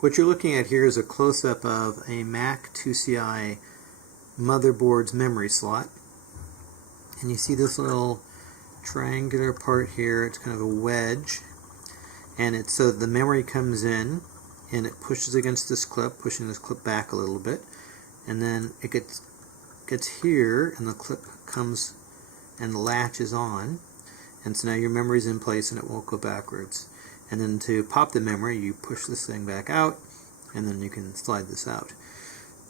What you're looking at here is a close-up of a Mac IIci motherboard's memory slot. And you see this little triangular part here, it's kind of a wedge. And it's so the memory comes in and it pushes against this clip, pushing this clip back a little bit. And then it gets here and the clip comes and latches on. And so now your memory's in place and it won't go backwards. And then to pop the memory, you push this thing back out, and then you can slide this out.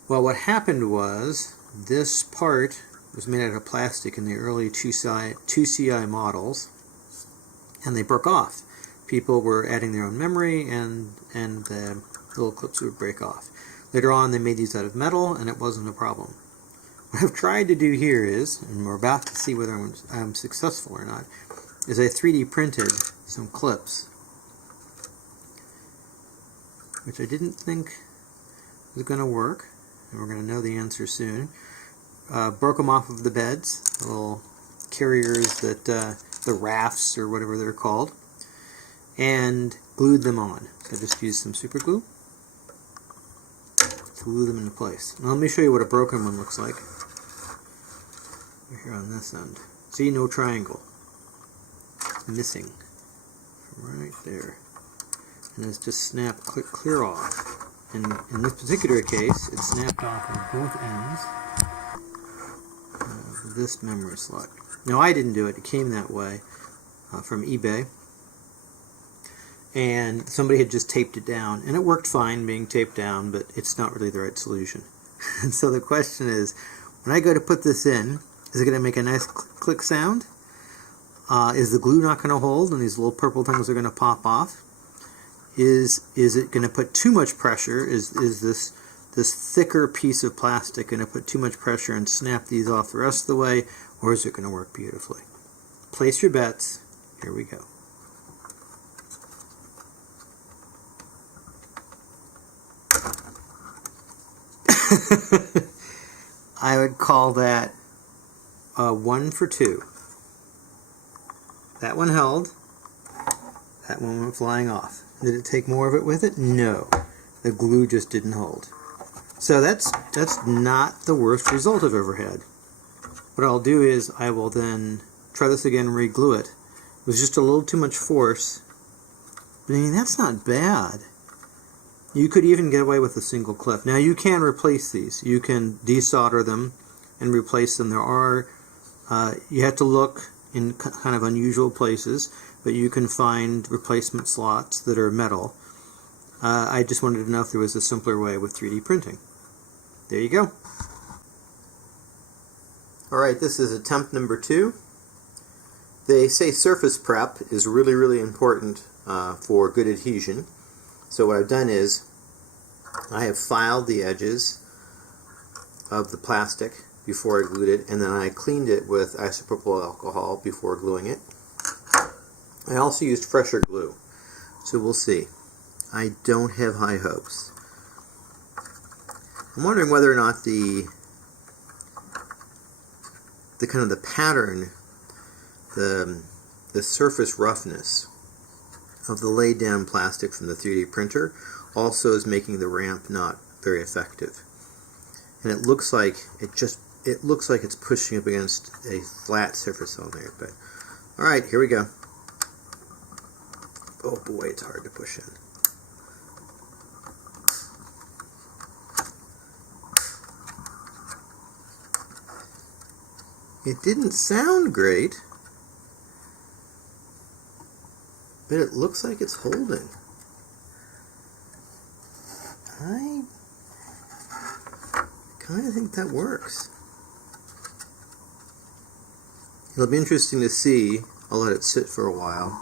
Well, what happened was, this part was made out of plastic in the early IIci models, and they broke off. People were adding their own memory, and the little clips would break off. Later on, they made these out of metal, and it wasn't a problem. What I've tried to do here is, and we're about to see whether I'm successful or not, is I 3D printed some clips, which I didn't think was going to work, and we're going to know the answer soon. Broke them off of the beds, the little carriers that, the rafts or whatever they're called, and glued them on. So I just used some super glue to glue them into place. Now let me show you what a broken one looks like. Here on this end. See, no triangle. It's missing. Right there. And it's just snapped clear off. And in this particular case, it snapped off on both ends of this memory slot. Now I didn't do it, it came that way from eBay. And somebody had just taped it down, and it worked fine being taped down, but it's not really the right solution. And so the question is, when I go to put this in, is it going to make a nice click sound? Is the glue not going to hold and these little purple things are going to pop off? Is it going to put too much pressure? Is this thicker piece of plastic going to put too much pressure and snap these off the rest of the way? Or is it going to work beautifully? Place your bets. Here we go. I would call that 1 for 2. That one held. That one went flying off. Did it take more of it with it? No. The glue just didn't hold. So that's not the worst result I've ever had. What I'll do is I will then try this again and re-glue it. It was just a little too much force. But I mean, that's not bad. You could even get away with a single clip. Now you can replace these. You can desolder them and replace them. There are, you have to look in kind of unusual places, but you can find replacement slots that are metal. I just wanted to know if there was a simpler way with 3D printing. There you go. Alright, this is attempt number 2. They say surface prep is really, really important for good adhesion. So what I've done is I have filed the edges of the plastic before I glued it, and then I cleaned it with isopropyl alcohol before gluing it. I also used fresher glue, so we'll see. I don't have high hopes. I'm wondering whether or not the kind of the pattern, the surface roughness of the laid down plastic from the 3D printer also is making the ramp not very effective. And it looks like it's pushing up against a flat surface on there. But alright, here we go. Oh boy, it's hard to push in. It didn't sound great, but it looks like it's holding. I kind of think that works. It'll be interesting to see. I'll let it sit for a while,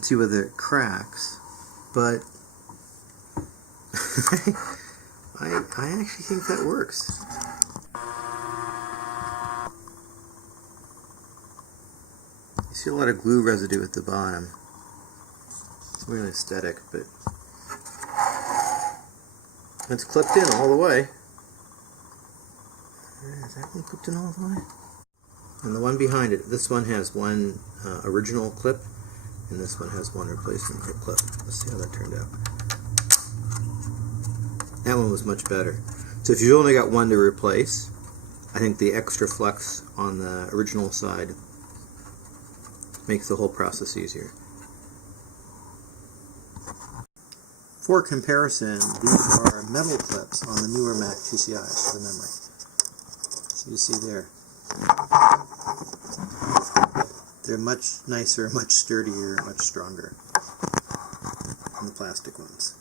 see whether it cracks, but I actually think that works. You see a lot of glue residue at the bottom. It's really aesthetic, but it's clipped in all the way. Is that one clipped in all the way? And the one behind it, this one has one original clip, and this one has one replacement clip. Let's see how that turned out. That one was much better. So if you've only got one to replace, I think the extra flex on the original side makes the whole process easier. For comparison, these are metal clips on the newer Mac IIci's for the memory. So you see there. They're much nicer, much sturdier, much stronger than the plastic ones.